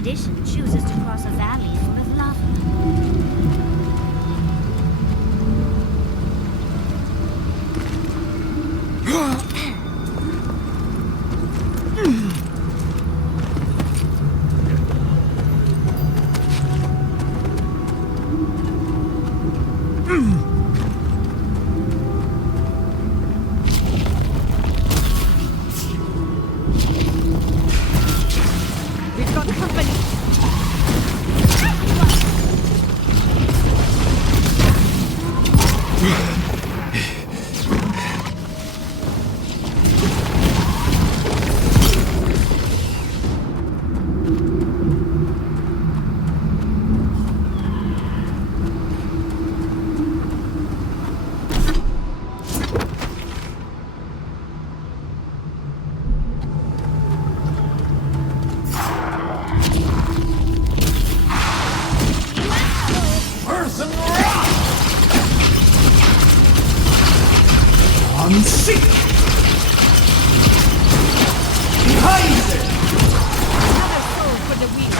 expedition chooses to cross a valley full of lava. We've got company. Unseat! Behind it! Another soul for the weak.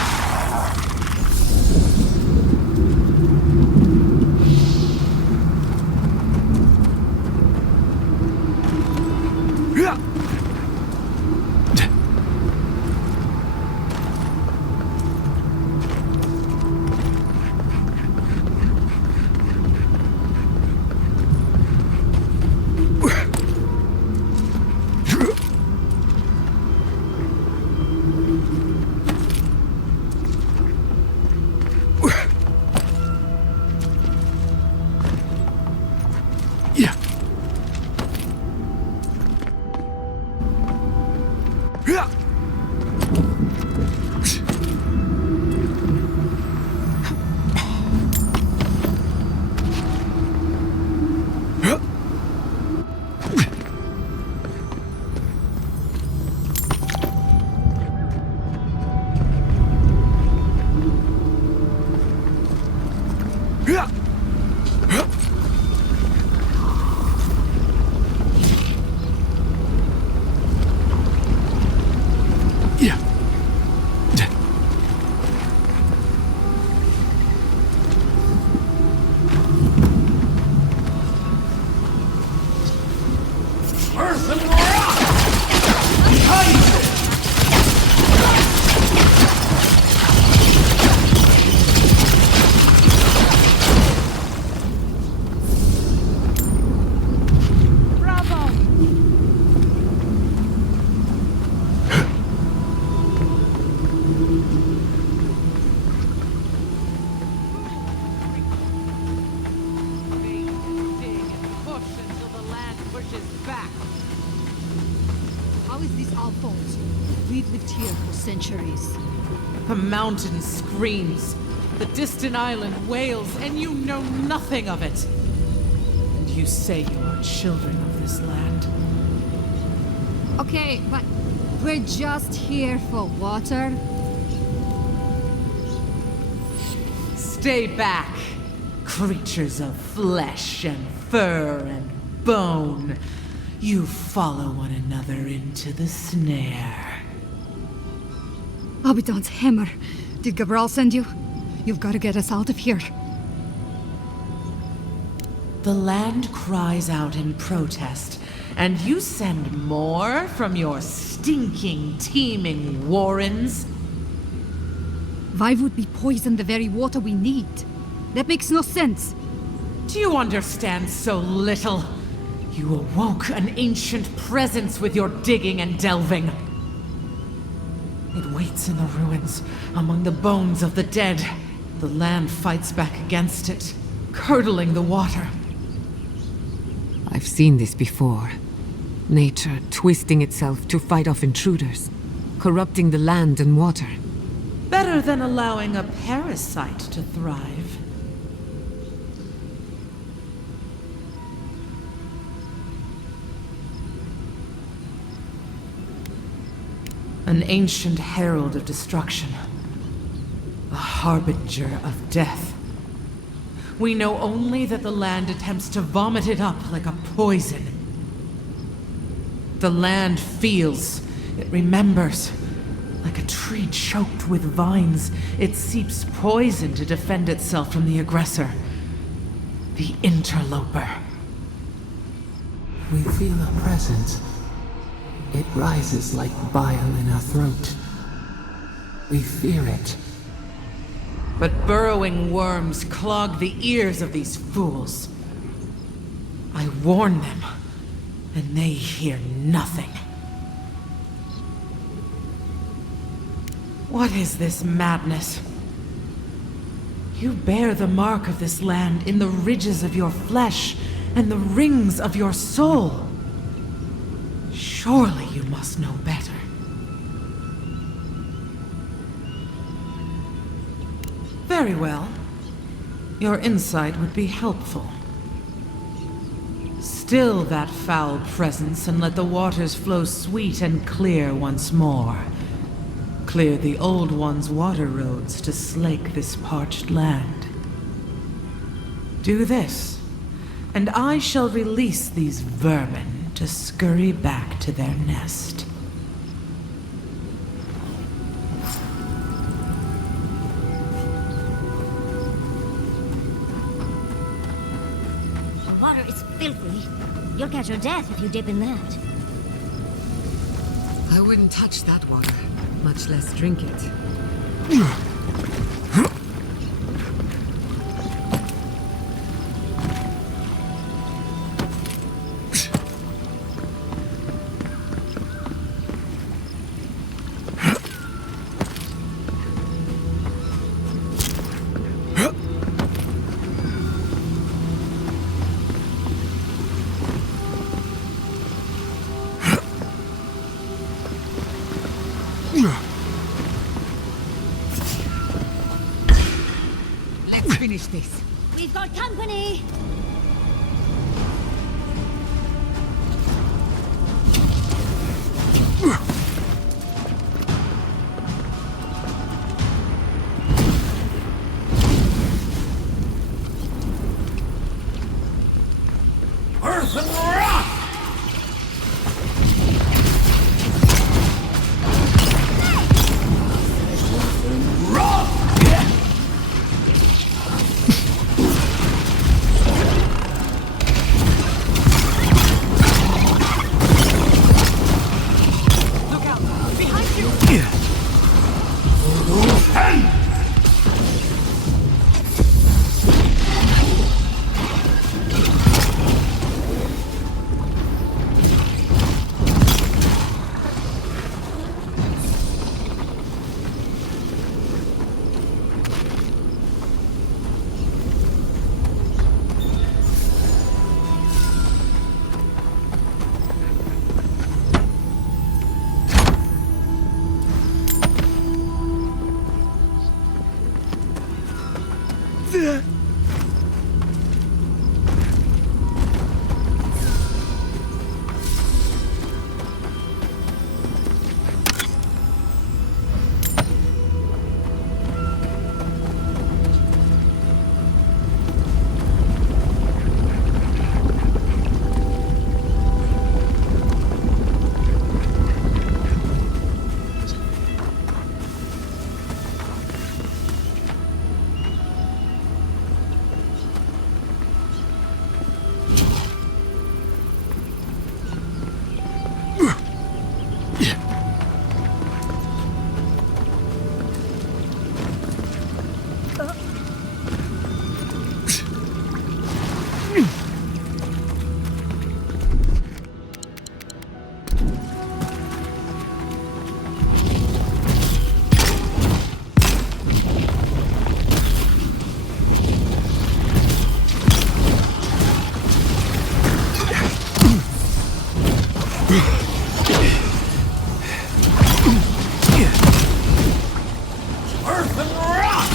We've lived here for centuries. The mountain screams, the distant island wails, and you know nothing of it. And you say you are children of this land. Okay, but we're just here for water. Stay back, creatures of flesh and fur and bone. You follow one another into the snare. Abaddon's hammer. Did Gabral send you? You've got to get us out of here. The land cries out in protest, and you send more from your stinking, teeming warrens? Why would we poison the very water we need? That makes no sense. Do you understand so little? You awoke an ancient presence with your digging and delving. It waits in the ruins, among the bones of the dead. The land fights back against it, curdling the water. I've seen this before. Nature twisting itself to fight off intruders, corrupting the land and water. Better than allowing a parasite to thrive. An ancient herald of destruction. A harbinger of death. We know only that the land attempts to vomit it up like a poison. The land feels, it remembers, Like a tree choked with vines, it seeps poison to defend itself from the aggressor. The interloper. We feel a presence. It rises like bile in our throat. We fear it. But burrowing worms clog the ears of these fools. I warn them, and they hear nothing. What is this madness? You bear the mark of this land in the ridges of your flesh and the rings of your soul. Surely you must know better. Very well. Your insight would be helpful. Still that foul presence and let the waters flow sweet and clear once more. Clear the old one's water roads to slake this parched land. Do this, and I shall release these vermin to scurry back to their nest. The water is filthy. You'll catch your death if you dip in that. I wouldn't touch that water, much less drink it. Let's finish this. We've got company! Earth and rock! Rock! Earth and rock!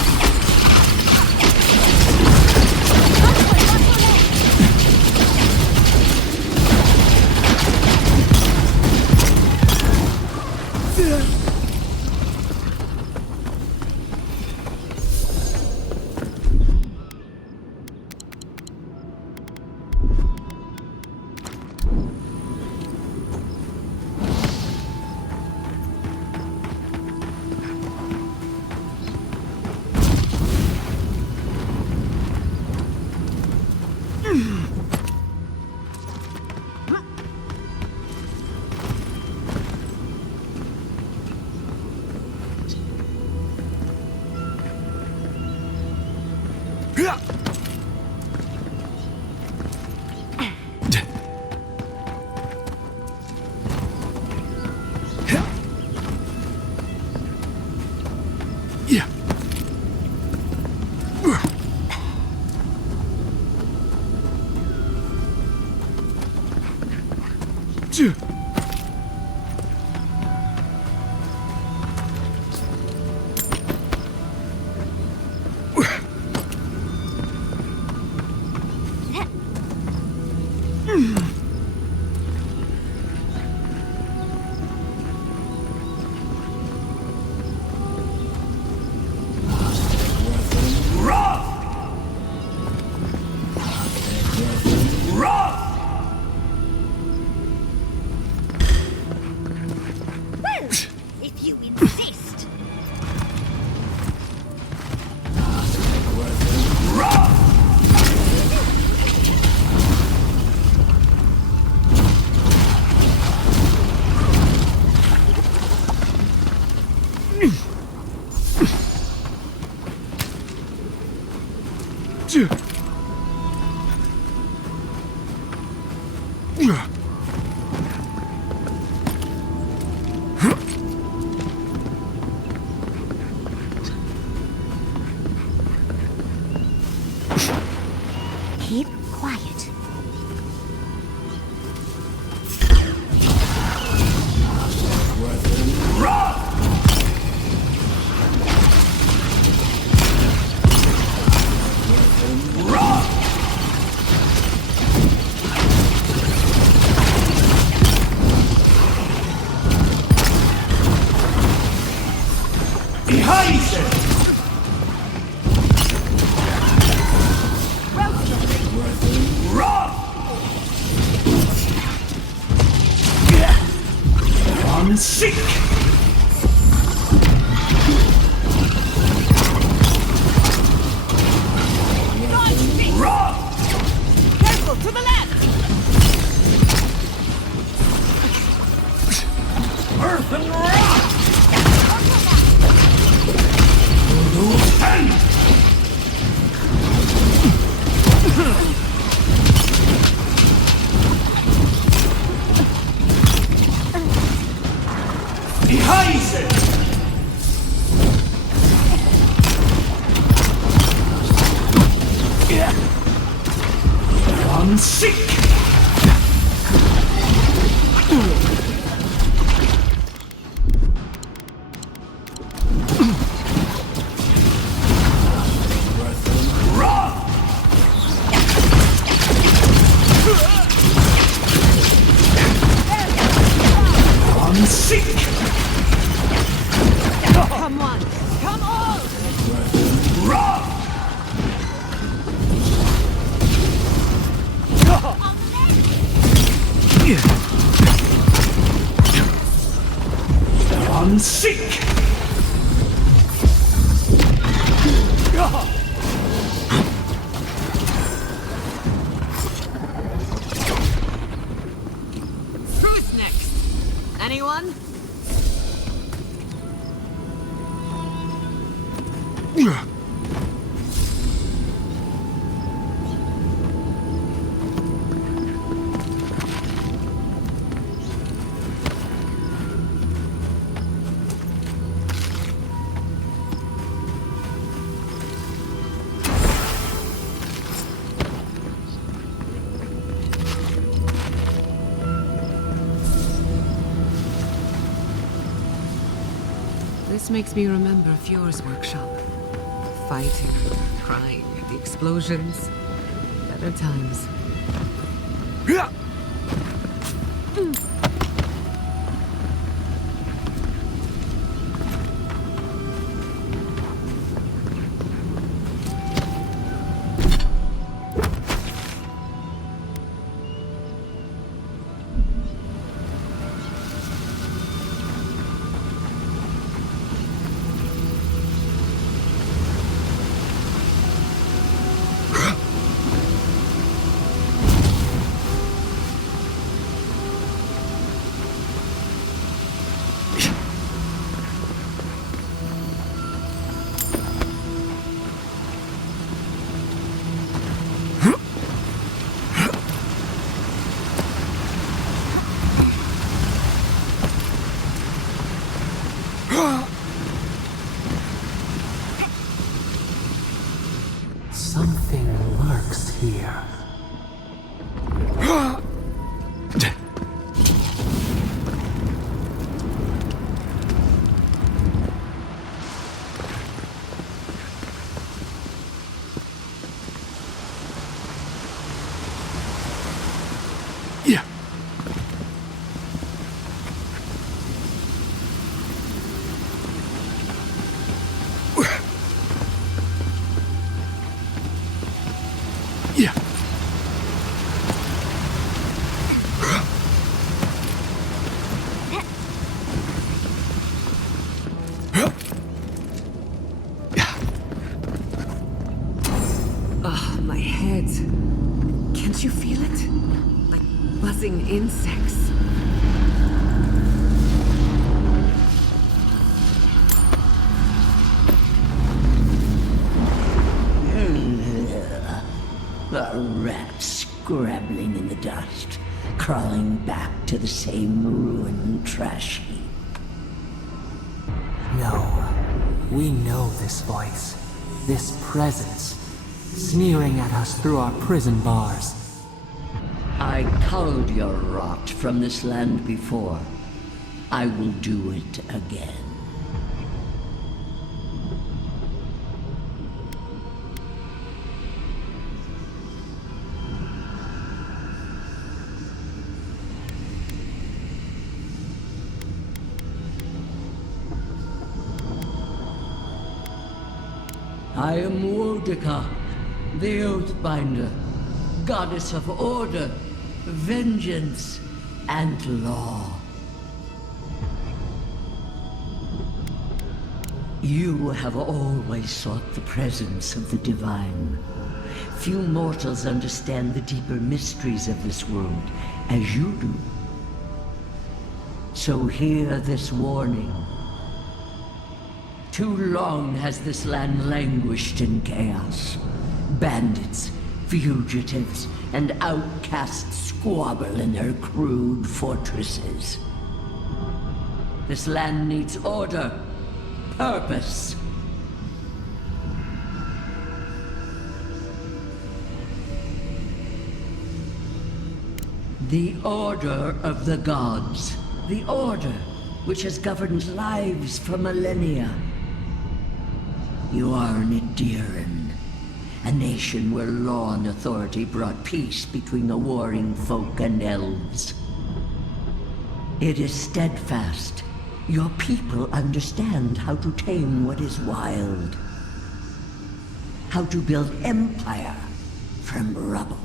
Well, if you insist. Keep quiet. Behind you! On sick! Careful, to the left! Earth and rock! Hand! Behind it! On sick! Sick! Come on! Come on! Rock! On sick! Who's next? Anyone? This makes me remember Fjord's workshop. Fighting, crying, the explosions. Better times. Yeah. Yeah. Oh, my head. Can't you feel it? Like buzzing insects. A rat scrabbling in the dust, crawling back to the same ruined trash heap. No, we know this voice, this presence, sneering at us through our prison bars. I culled your rot from this land before. I will do it again. I am Wodika, the Oathbinder, goddess of order, vengeance, and law. You have always sought the presence of the divine. Few mortals understand the deeper mysteries of this world as you do. So hear this warning. Too long has this land languished in chaos. Bandits, fugitives, and outcasts squabble in their crude fortresses. This land needs order, purpose. The Order of the Gods. The Order, which has governed lives for millennia. You are an Ediran, a nation where law and authority brought peace between the warring folk and elves. It is steadfast. Your people understand how to tame what is wild. How to build empire from rubble.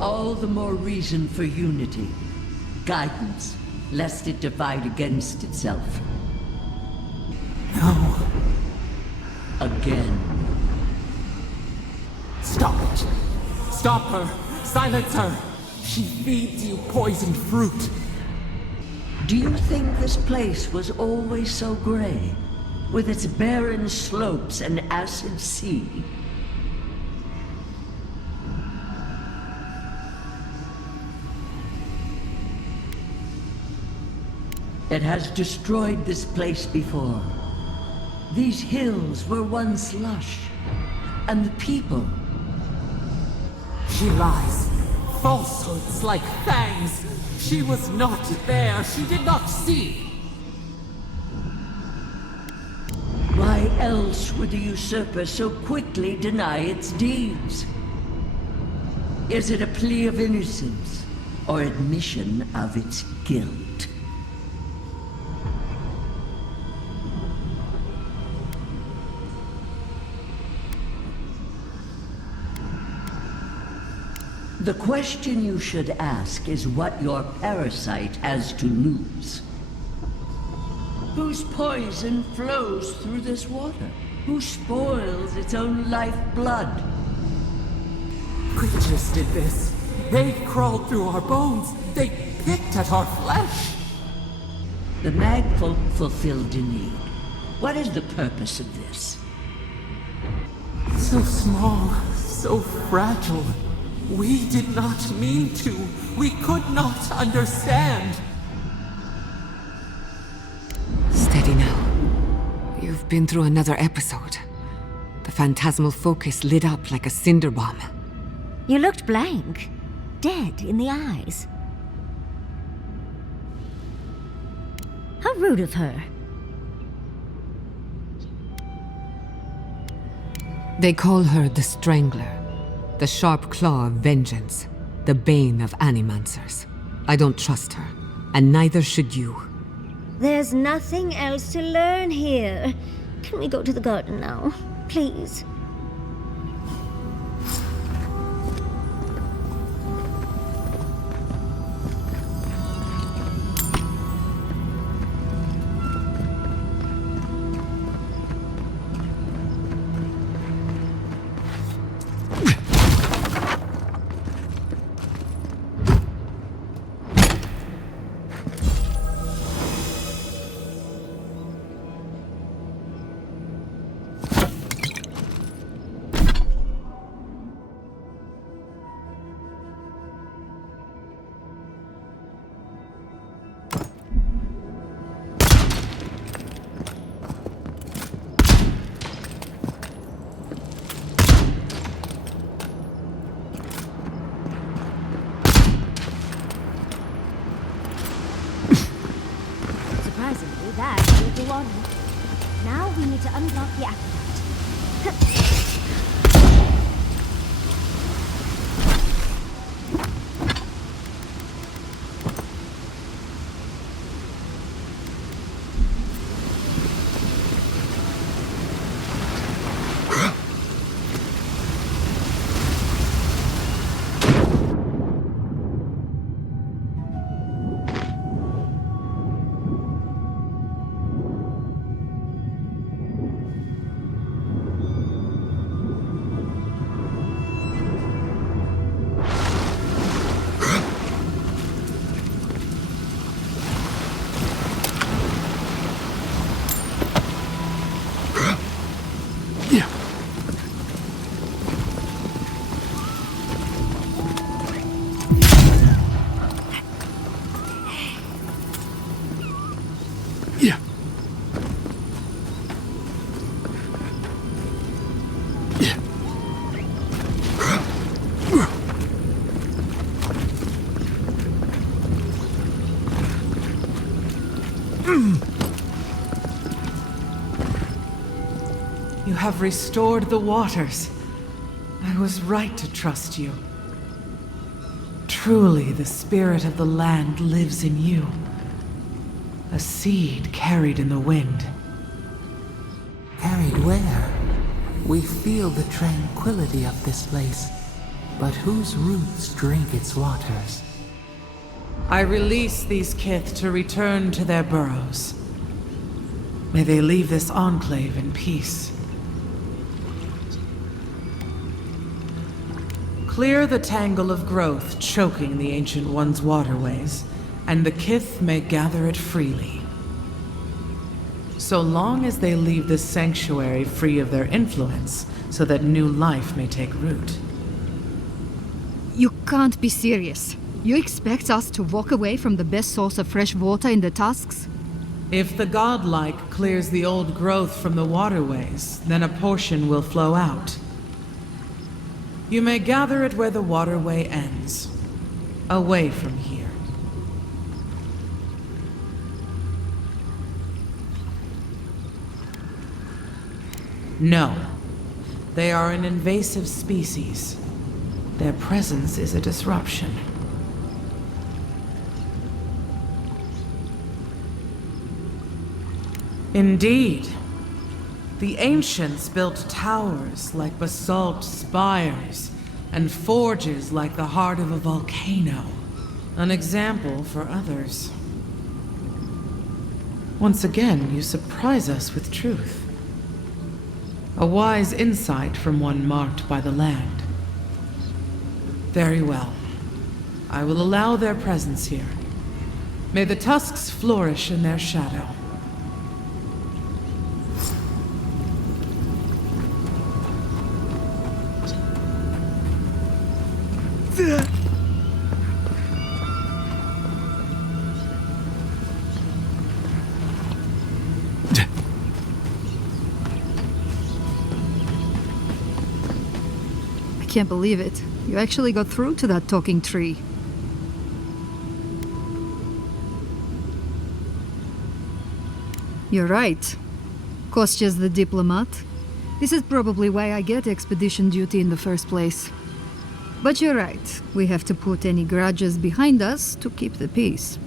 All the more reason for unity, guidance, lest it divide against itself. No. Again. Stop it! Stop her! Silence her! She feeds you poisoned fruit! Do you think this place was always so gray, with its barren slopes and acid sea? It has destroyed this place before. These hills were once lush, and the people. She lies. Falsehoods like fangs. She was not there. She did not see. Why else would the usurper so quickly deny its deeds? Is it a plea of innocence, or admission of its guilt? The question you should ask is what your parasite has to lose. Whose poison flows through this water? Who spoils its own lifeblood? Creatures did this. They crawled through our bones. They picked at our flesh. The Magfolk fulfilled a need. What is the purpose of this? So small, so fragile. We did not mean to. We could not understand. Steady now. You've been through another episode. The phantasmal focus lit up like a cinder bomb. You looked blank, dead in the eyes. How rude of her. They call her the Strangler, the sharp claw of vengeance, the bane of animancers. I don't trust her, and neither should you. There's nothing else to learn here. Can we go to the garden now? Please. Surprisingly, that will go on. Now we need to unblock the aqueduct. You have restored the waters. I was right to trust you. Truly, the spirit of the land lives in you. A seed carried in the wind. Carried where? We feel the tranquility of this place, but whose roots drink its waters? I release these kith to return to their burrows. May they leave this enclave in peace. Clear the tangle of growth choking the Ancient One's waterways, and the kith may gather it freely. So long as they leave this sanctuary free of their influence, so that new life may take root. You can't be serious. You expect us to walk away from the best source of fresh water in the Tusks? If the godlike clears the old growth from the waterways, then a portion will flow out. You may gather it where the waterway ends, away from here. No, they are an invasive species. Their presence is a disruption. Indeed. The ancients built towers like basalt spires, and forges like the heart of a volcano. An example for others. Once again, you surprise us with truth. A wise insight from one marked by the land. Very well. I will allow their presence here. May the tusks flourish in their shadow. I can't believe it. You actually got through to that talking tree. You're right. Kostya's the diplomat. This is probably why I get expedition duty in the first place. But you're right, we have to put any grudges behind us to keep the peace.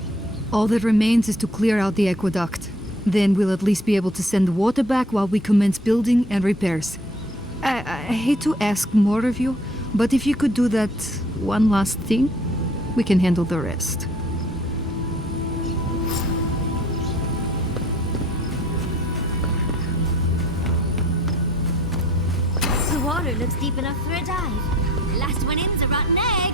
All that remains is to clear out the aqueduct. Then we'll at least be able to send water back while we commence building and repairs. I hate to ask more of you, but if you could do that one last thing, we can handle the rest. The water looks deep enough for a dive. The last one in's a rotten egg.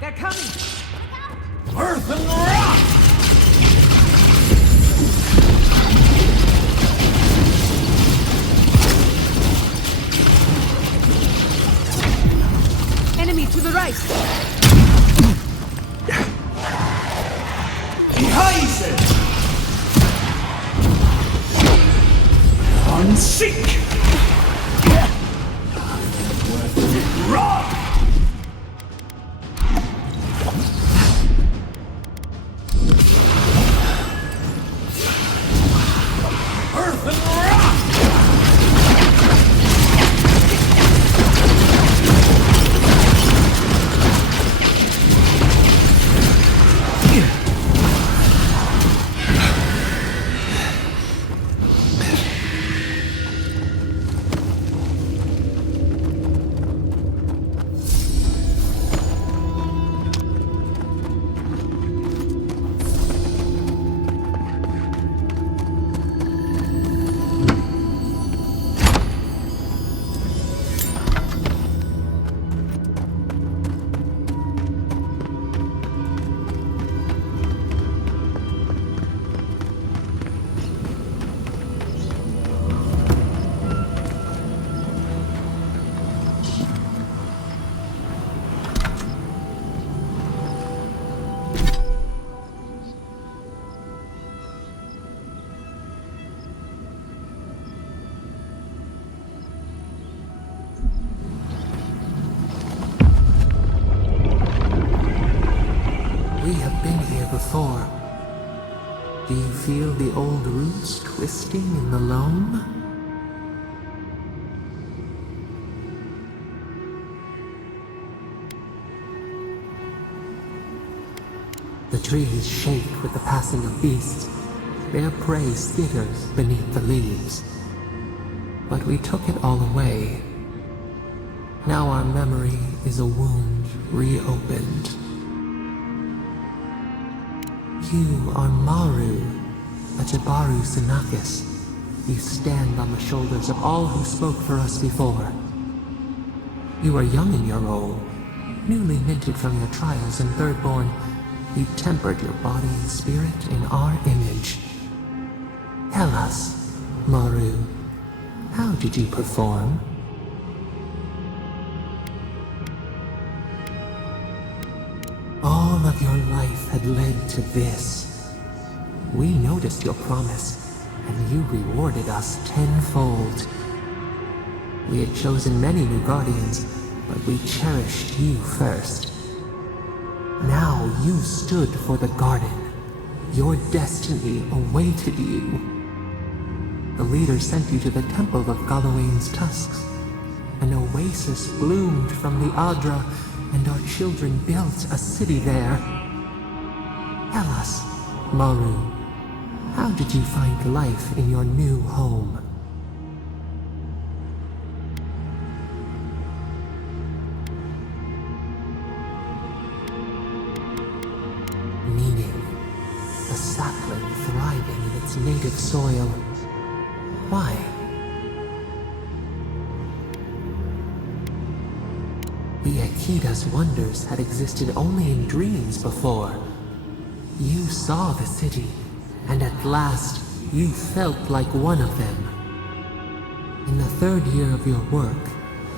They're coming! Earth and rock! Enemy to the right! Ryzen! Unseek! Rock! Earth and rock! We have been here before. Do you feel the old roots twisting in the loam? The trees shake with the passing of beasts. Their prey skitters beneath the leaves. But we took it all away. Now our memory is a wound reopened. You are Maru, a Jabaru Sinakis. You stand on the shoulders of all who spoke for us before. You are young in your role, newly minted from your trials in Thirdborn. You tempered your body and spirit in our image. Tell us, Maru, how did you perform? All of your life had led to this. We noticed your promise, and you rewarded us tenfold. We had chosen many new guardians, but we cherished you first. Now you stood for the garden. Your destiny awaited you. The leader sent you to the temple of Galawain's tusks. An oasis bloomed from the Adra, and our children built a city there. Tell us, Maru, how did you find life in your new home? Meaning, a sapling thriving in its native soil. Why? The Akida's wonders had existed only in dreams before. You saw the city, and at last, you felt like one of them. In the third year of your work,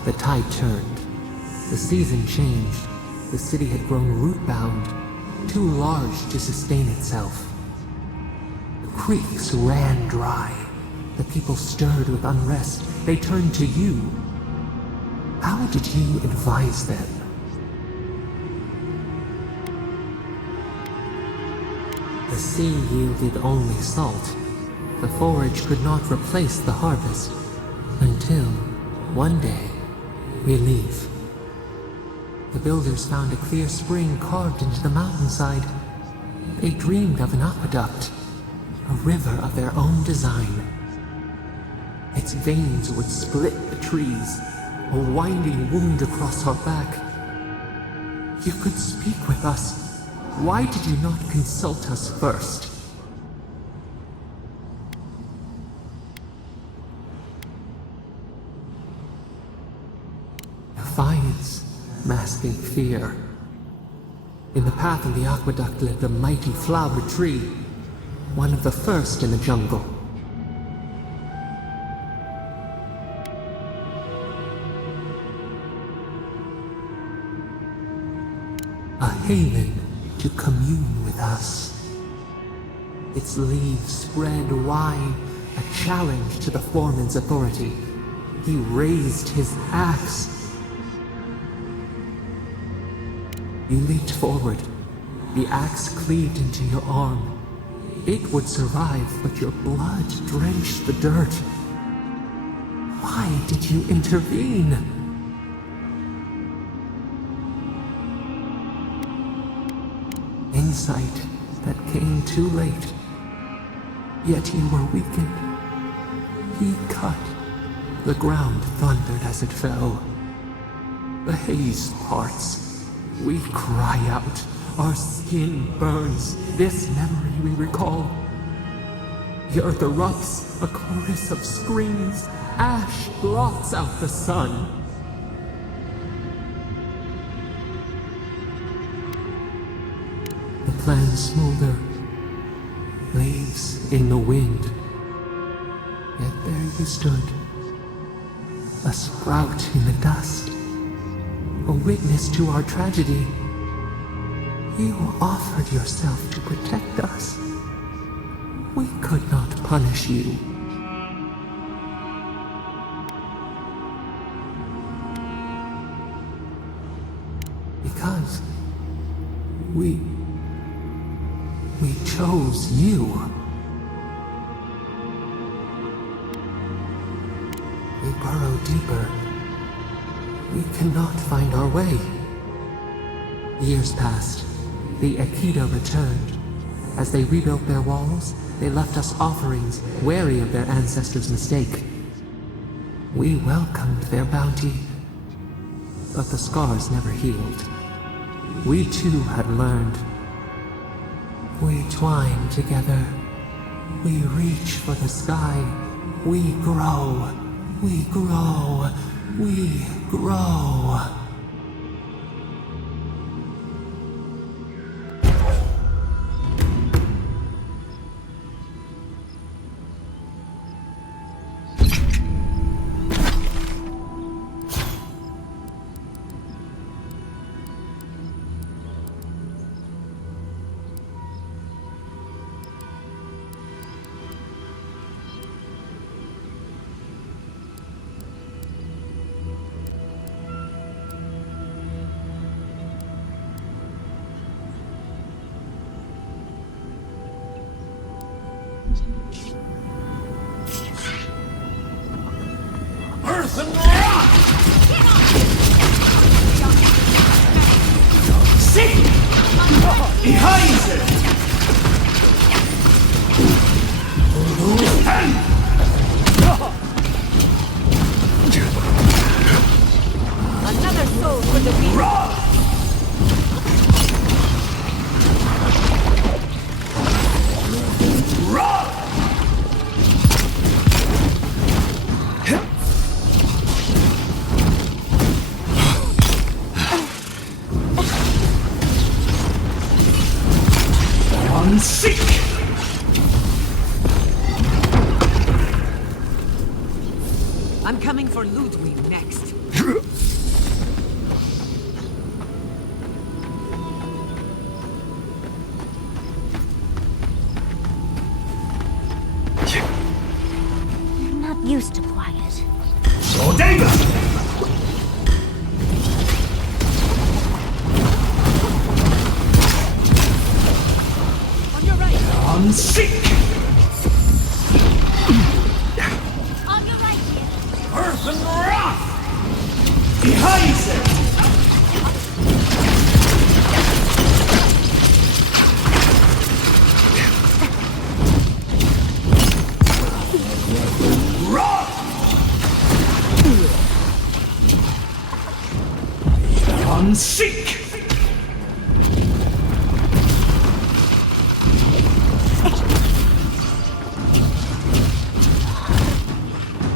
the tide turned. The season changed. The city had grown root-bound, too large to sustain itself. The creeks ran dry. The people stirred with unrest. They turned to you. How did you advise them? The sea yielded only salt. The forage could not replace the harvest. Until, one day, we leave. The builders found a clear spring carved into the mountainside. They dreamed of an aqueduct, a river of their own design. Its veins would split the trees, a winding wound across our back. You could speak with us. Why did you not consult us first? Defiance, masking fear. In the path of the aqueduct lived a mighty flower tree, one of the first in the jungle. A haven to commune with us. Its leaves spread wide, a challenge to the foreman's authority. He raised his axe. You leaped forward. The axe cleaved into your arm. It would survive, but your blood drenched the dirt. Why did you intervene? Insight that came too late. Yet you were weakened. He cut. The ground thundered as it fell. The haze parts. We cry out. Our skin burns. This memory we recall. The earth erupts. A chorus of screams. Ash blots out the sun. The plans smolder. Leaves in the wind. Yet there you stood. A sprout in the dust. A witness to our tragedy. You offered yourself to protect us. We could not punish you. Because we chose you. We burrow deeper. We cannot find our way. Years passed. The Akita returned. As they rebuilt their walls, they left us offerings, wary of their ancestors' mistake. We welcomed their bounty, but the scars never healed. We too had learned. We twine together. We reach for the sky. We grow. We grow. We grow. Earth and rock! Sick! Behind it! Another soul for the weak. Rock! Rock! I'm sick! I'm coming for Ludwig next. I'm not used to quiet. Bodega! On your right. I'm sick! On your right here. Earth and rock! Behind it! Rock! I'm sick!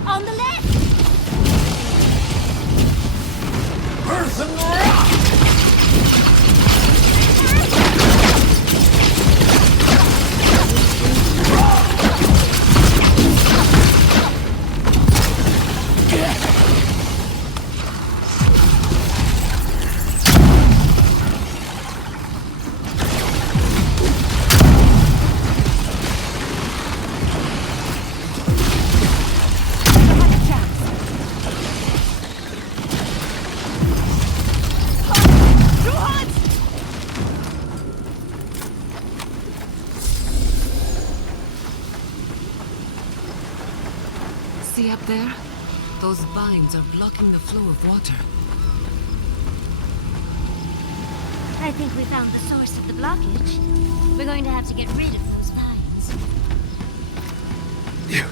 On the left. Earth and rock! See up there? Those vines are blocking the flow of water. I think we found the source of the blockage. We're going to have to get rid of those vines. Yeah.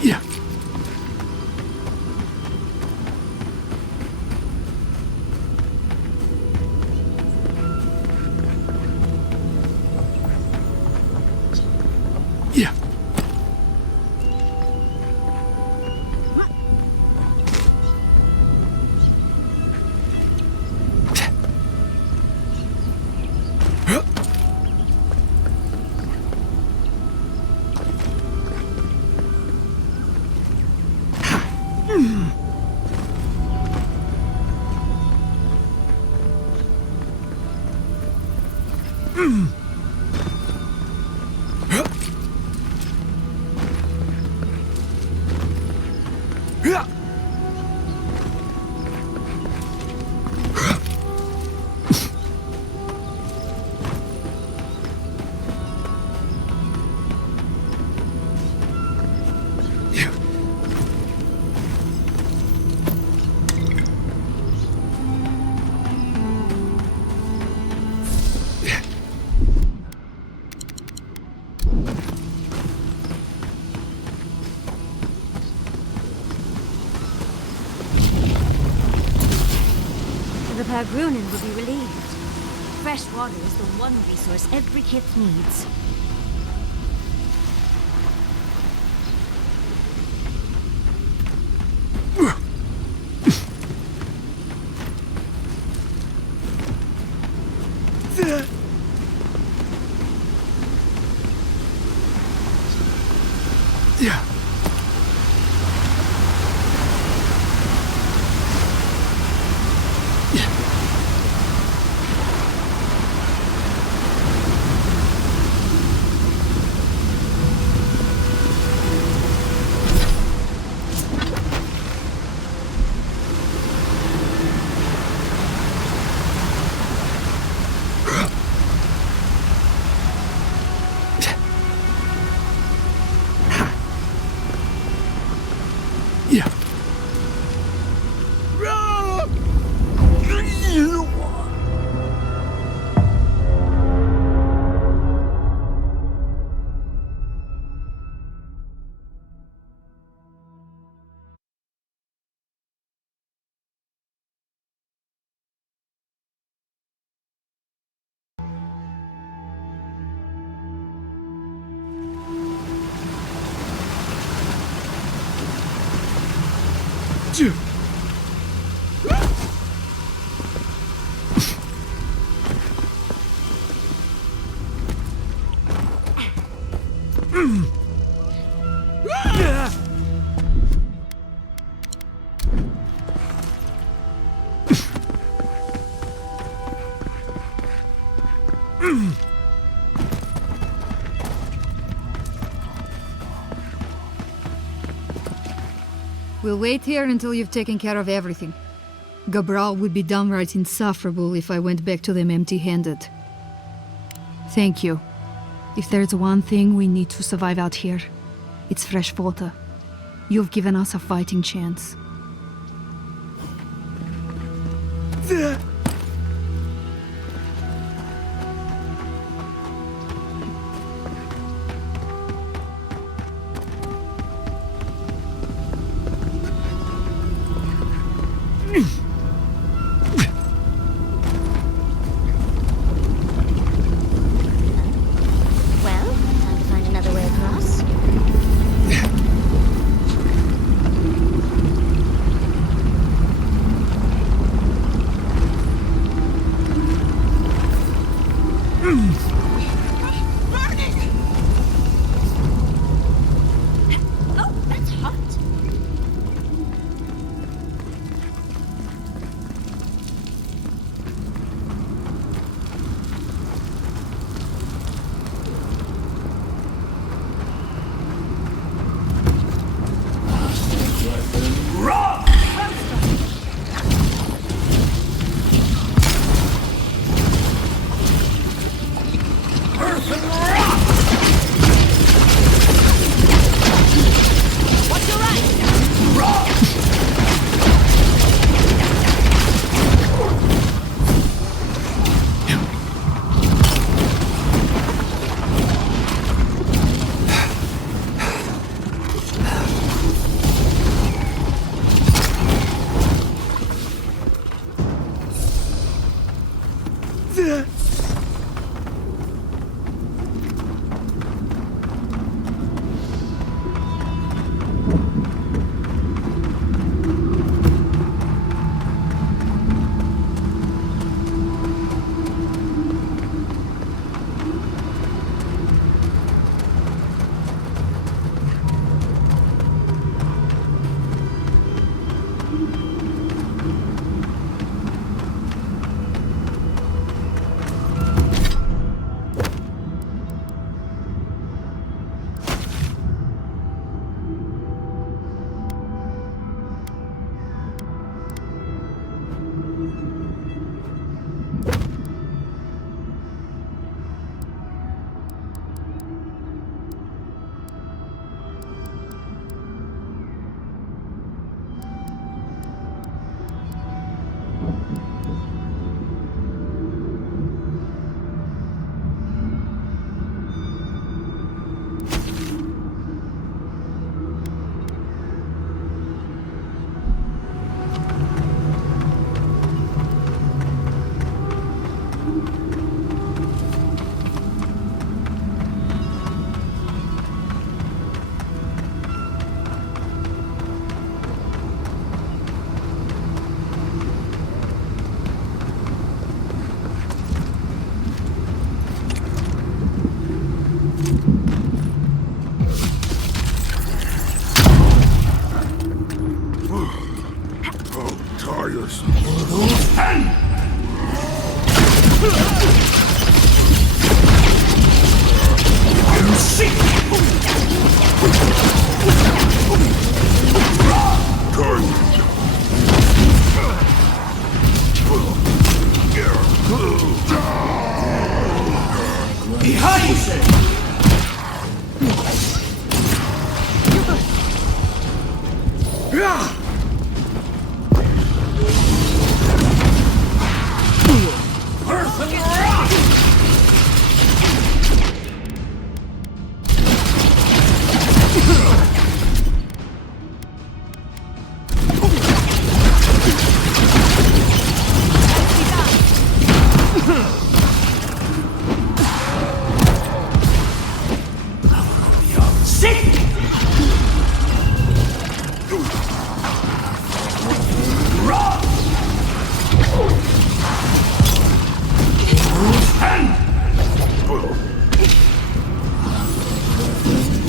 Yeah. The Pargrunin will be relieved. Fresh water is the one resource every kith needs. Yeah. Yeah. We'll wait here until you've taken care of everything. Gabral would be downright insufferable if I went back to them empty-handed. Thank you. If there's one thing we need to survive out here, it's fresh water. You've given us a fighting chance. Well, time to find another way across. Sink! Run!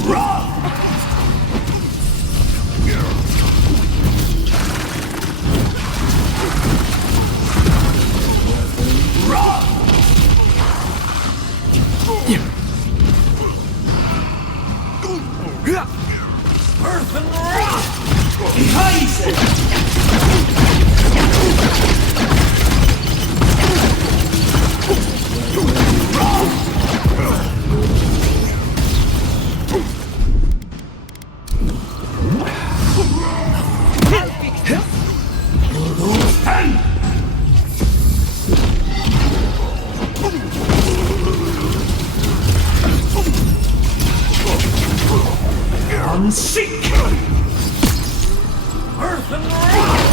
And run! Run! Earth and rock! Behind it! Seek! Earth and rock!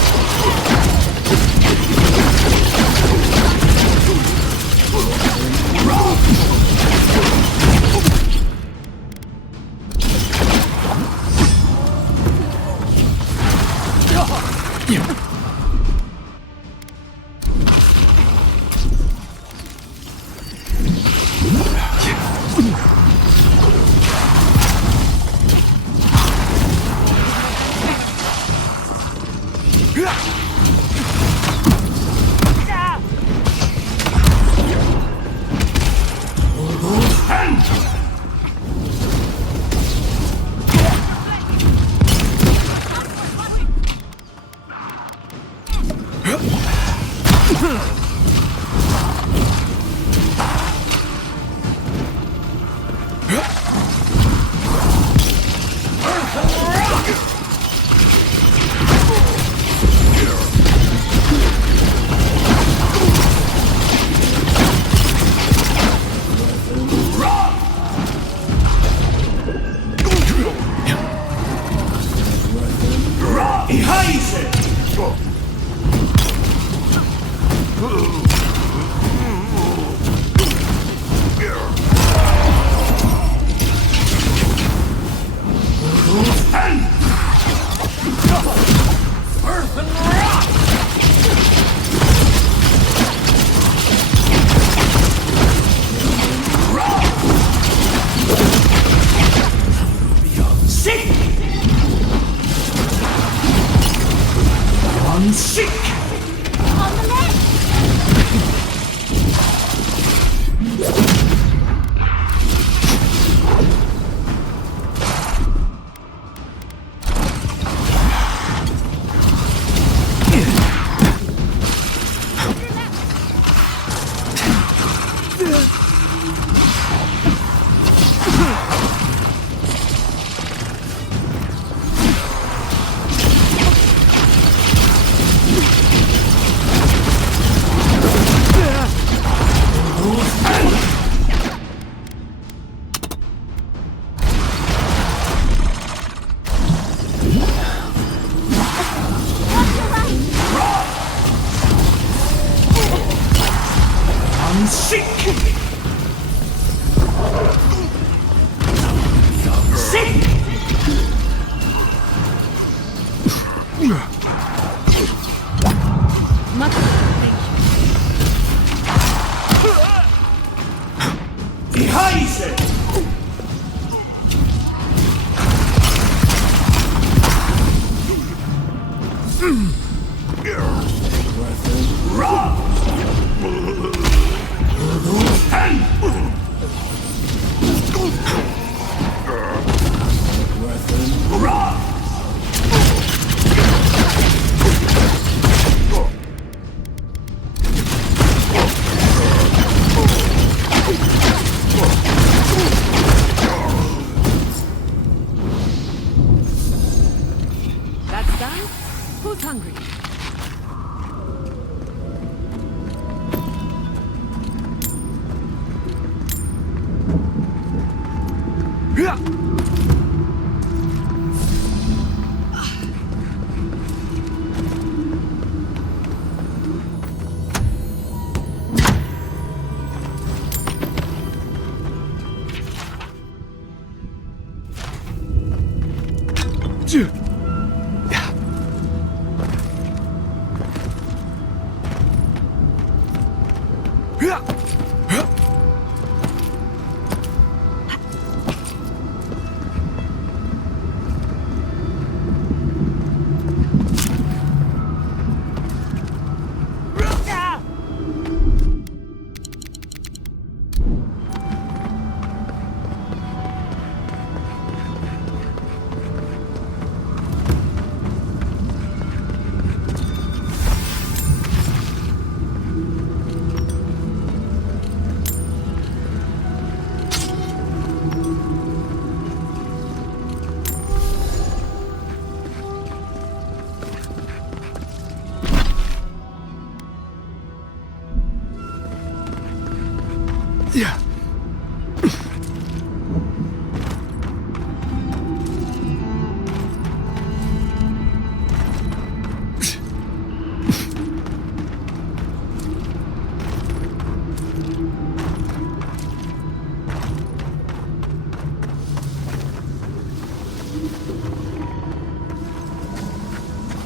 Rock!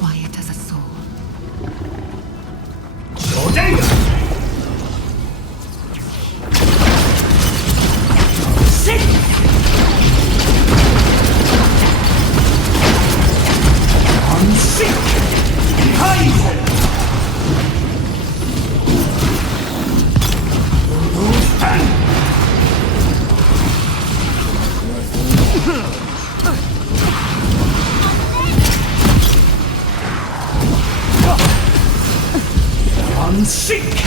Quiet as a soul. Radeon! Sit! Unsink! Ryzen! Unsink!